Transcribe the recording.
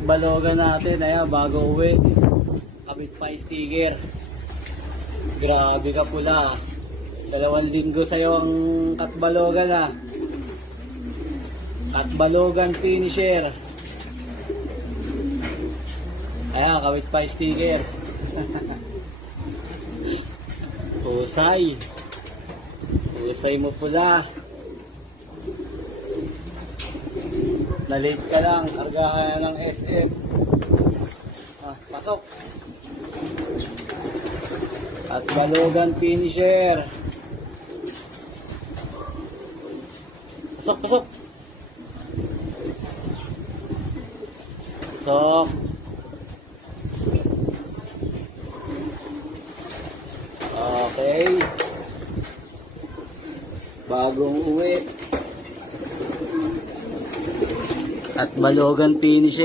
Katbalogan natin, ayan, bago uwi. Kabit pa yung sticker. Grabe ka pula. 2 linggo sa'yo ang Katbalogan ah. Katbalogan finisher. Ayan, kabit pa yung sticker. Husay. Husay mo pula. Na-late ka lang, kargahan ng SF. Pasok. Katbalogan finisher. Pasok, pasok. Pasok. Okay. Bagong uwi. Katbalogan finisher.